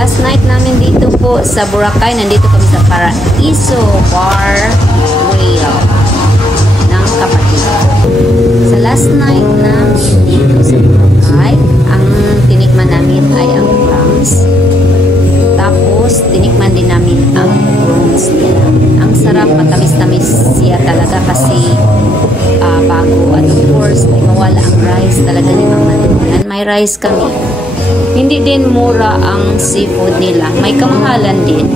Last night namin dito po sa Boracay. Nandito kami sa Paraiso Bar Rail ng kapatid. Sa last night namin dito sa Boracay, ang tinikman namin ay ang clams. Tapos, tinikman din namin ang prawns nila. Ang sarap, matamis-tamis siya talaga kasi bago. At of course, di mawala ang rice talaga ni Mama Lunan. May rice kami. Hindi din mura ang seafood nila. May kamahalan din.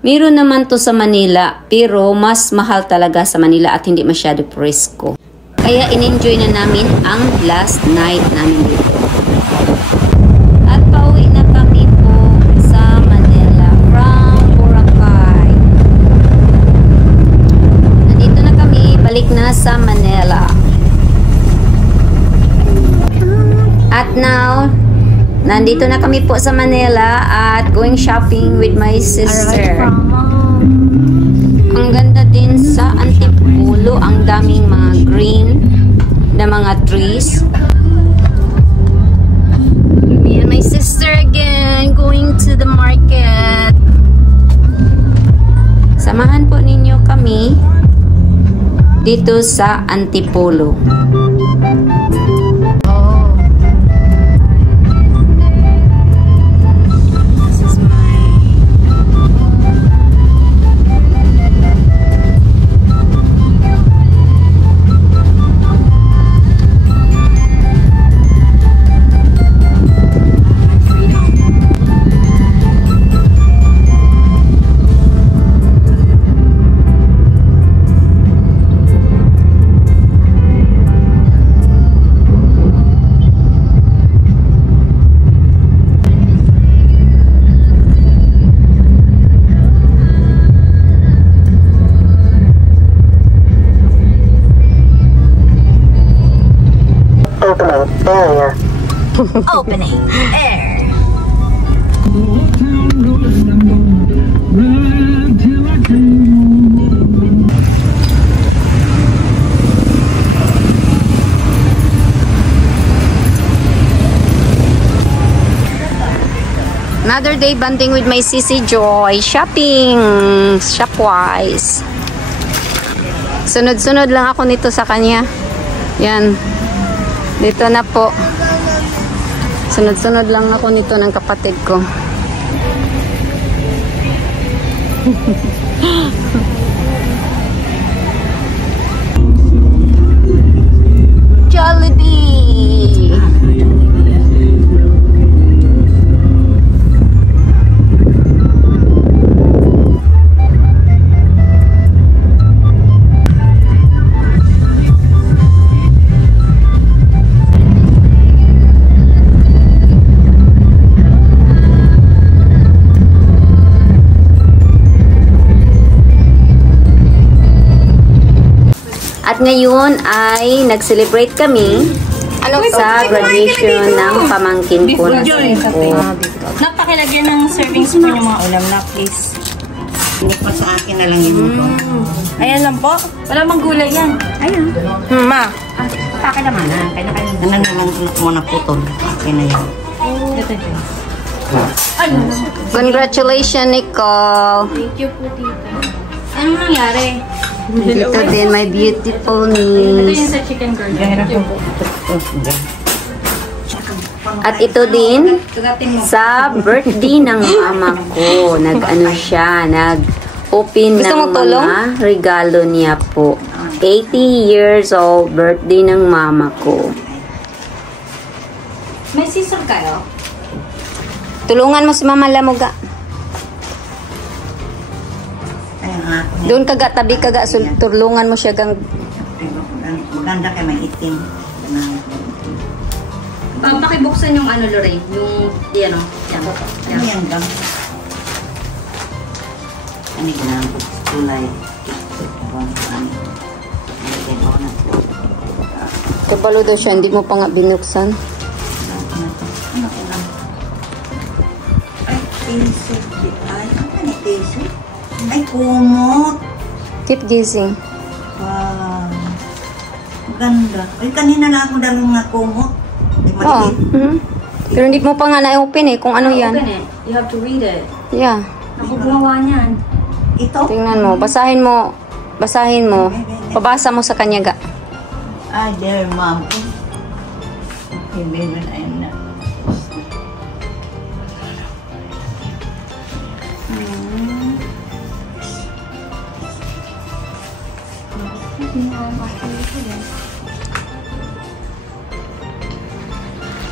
Meron naman to sa Manila, pero mas mahal talaga sa Manila at hindi masyado presko. Kaya in-enjoy na namin ang last night namin dito. At pauwi na kami po sa Manila from Boracay. Nandito na kami, balik na sa Manila. At now, nandito na kami po sa Manila at going shopping with my sister. Ang ganda din sa Antipolo, ang daming mga green na mga trees. Me and my sister again going to the market. Samahan po ninyo kami dito sa Antipolo. Opening air. Another day bonding with my sisi Joy. Shopping! Shopwise. Sunod-sunod lang ako nito sa kanya. Yan. Dito na po. Sunod-sunod lang ako nito ng kapatid ko. Jollibee! At ngayon ay nag-celebrate kami sa graduation ng pamangkin ko na Napakilagyan ng serving spoon yung mga ulam na, please. Hindi pa sa akin na lang yung ito. Ayan lang po. Wala mang gulay yan. Ayan. Ma. Sa akin naman ha. Kaya na lang muna putol. Akin na yan. Ito dyan. Congratulations, Nicole! Thank you po, tita. Anong nangyari? Dito din, my beautiful Ito niece. yung sa chicken burger. Thank you po. At ito din, sa birthday ng mama ko, nag-ano siya, nag-open ng mga regalo niya po. 80 years old, birthday ng mama ko. May scissor kayo? Tulungan mo si Mama Lamuga. Doon kaga, tabi kaga, tulungan mo siya gang... Maganda kayo may itim. Pakibuksan yung ano, Lorraine. Yung, yan o. Yan. Ano yan gang? Ano yung kulay? Kabalo daw siya, hindi mo pa nga binuksan. Ay, piso. Ay, ano ni piso? Ay, kumot. Keep gazing. Wow. Maganda. Ay, kanina na ako dalawang na kumot. Ay, Oo. maliit. Pero hindi mo pa nga na-open eh, kung ano yan. Open it. You have to read it. Yeah. Ako gumawa niyan. Ito? Tingnan mo, basahin mo. Basahin mo. Pabasa mo sa kanya ga. Ah, dear mom. Okay, baby, I'm not.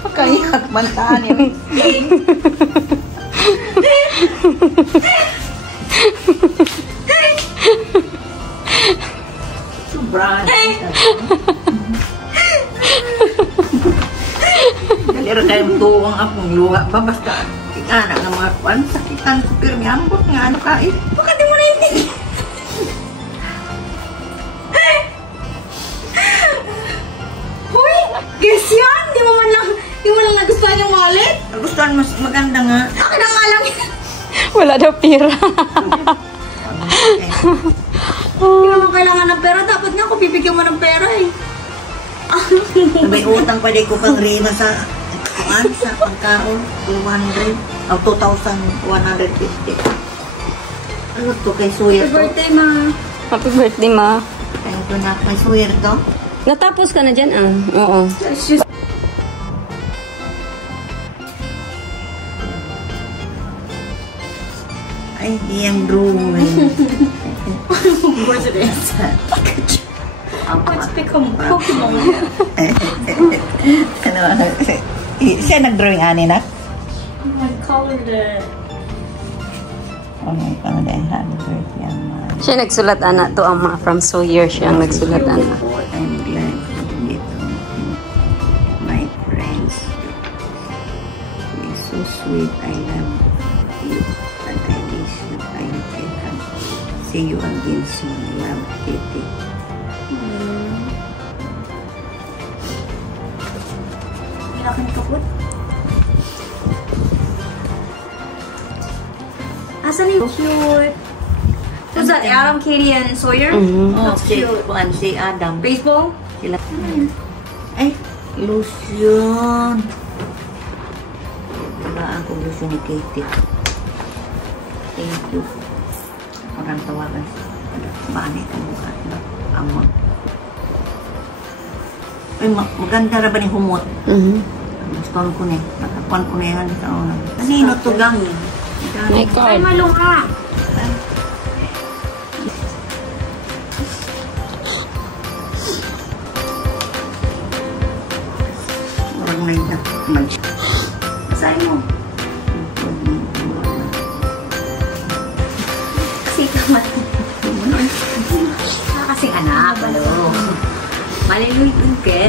Pagkayak mantaan yun. Sobrang. Galera kayong tuwang akong luha ba? Basta ikana nga mga kwan, sakitan ko pero may ambot nga ano ka eh. Baka di mo na hindi. Hoy! Guess yan! Di mo man lang nagustuhan yung wallet? Nagustuhan mas maganda nga. Akin ang alam. Wala daw pira. Hindi naman kailangan ng pera. Dapat nga ako bibigyan mo ng pera eh. May utang pa di ko kang rima sa pagkaon. 200 o 2,150. Ano to kay Suyer Happy to? birthday, ma. Happy birthday, ma. Kaya ko na kay Suyer to. Natapos ka na dyan, ah. Oo. It's just... Ay, di yung drawing. Of course it is. Let's become Pokemon. Ano, siya nag-drawing ani na? I colored it. Oh my God, happy birthday, Ama. Siya nagsulat, ana. To ama from Sawyer siya ang nagsulat, ana. I'm glad to meet my friends. You're so sweet. I love you. And I wish that I can see you again soon. Love, Kitty. Kailangan kapot. Asan yung cute? Who's that? Adam, Katie, and Sawyer? Oh, That's cute. si Adam. Baseball? Sila. Ay, Lucian. Wala ako Lucian ni Katie. Thank you. Orang tawagan. Bani ka mukha na. Amon. Ay, maganda na ba ni humot? Gusto ko na. Nakakuan ko na yan sa una. Kanino to gang? My Ay, card. malunga. Orang may na. Basahin mo. Kasi kamat. Kasing anak, balo. Maliluyong ka.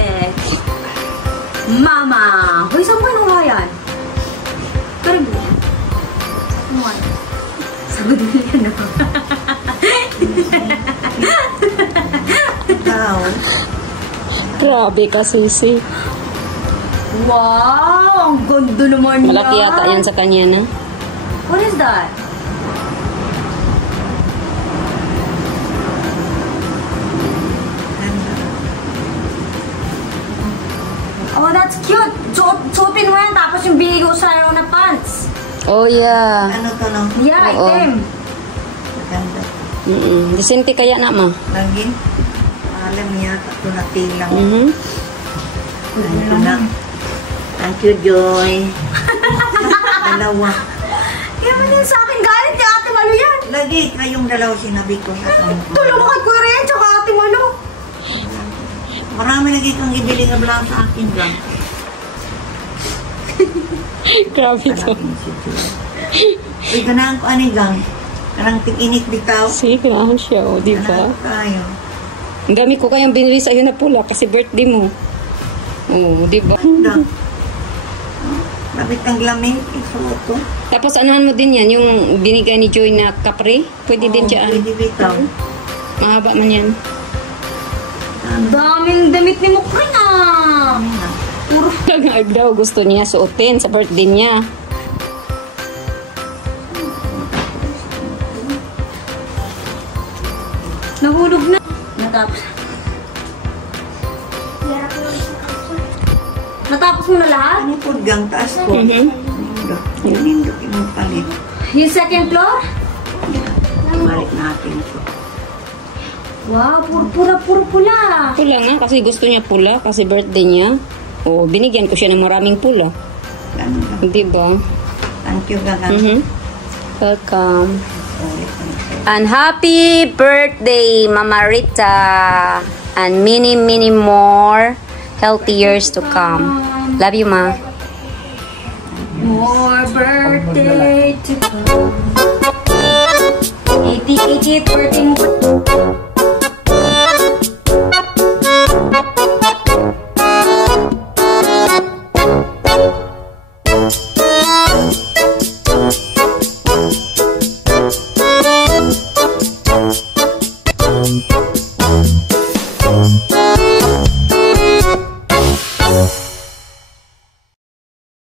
Mama! Hoy, saan ba nung yan? Pero ba yan? Ano? Sagot mo yan, no? Ikaw. Grabe ka, Sisi. Wow! Ang ganda naman yan! Malaki yata yan sa kanya, na. What is that? Oh, that's cute! Suotin mo yan, tapos yung binigay ko sa na pants. Oh, yeah. Ano to no? Yeah, Oo. item. Maganda. Disente kaya na, ma. Lagi. Alam niya, ito na tilang. Thank you na. Thank you, Joy. Dalawa. Kaya mo yan sa akin, galit ni Ate Malu yan. Lagi kayong dalawa sinabi ko sa Tulong kay Kuya Rian, tsaka Ate Malu. Marami lagi kang gibili nga blang sa akin lang. Grabe to. Si Joy. Uy, ganahan ko anigang. Karang tig-init bitaw. Sige, kailangan siya, o, di ba? Ganahan ko tayo. Ang dami ko kayang binili sa'yo na pula kasi birthday mo. Oo, di ba? Ganda. Labit ang lamig. Isuot ko. Tapos anahan mo din yan, yung binigay ni Joy na kapre. Pwede din dyan. Pwede bitaw. Mahaba man yan. Daming damit ni Mukring ah. Puro. Kagag daw gusto niya suotin sa birthday niya. Nahulog na. Natapos. Natapos mo na lahat? Ano po gang taas ko? Mhm. Nindot yung palit. Yung second floor? Balik natin ito. Wow, puro pula. Pula nga, kasi gusto niya pula, kasi birthday niya. O, binigyan ko siya ng maraming pula. Ganun lang. Di ba? Thank you, Gagang. Mhm. Welcome. And happy birthday, Mama Rita. And many, many more healthy years to come. Love you, Ma. More birthday to come. 88 birthday mo.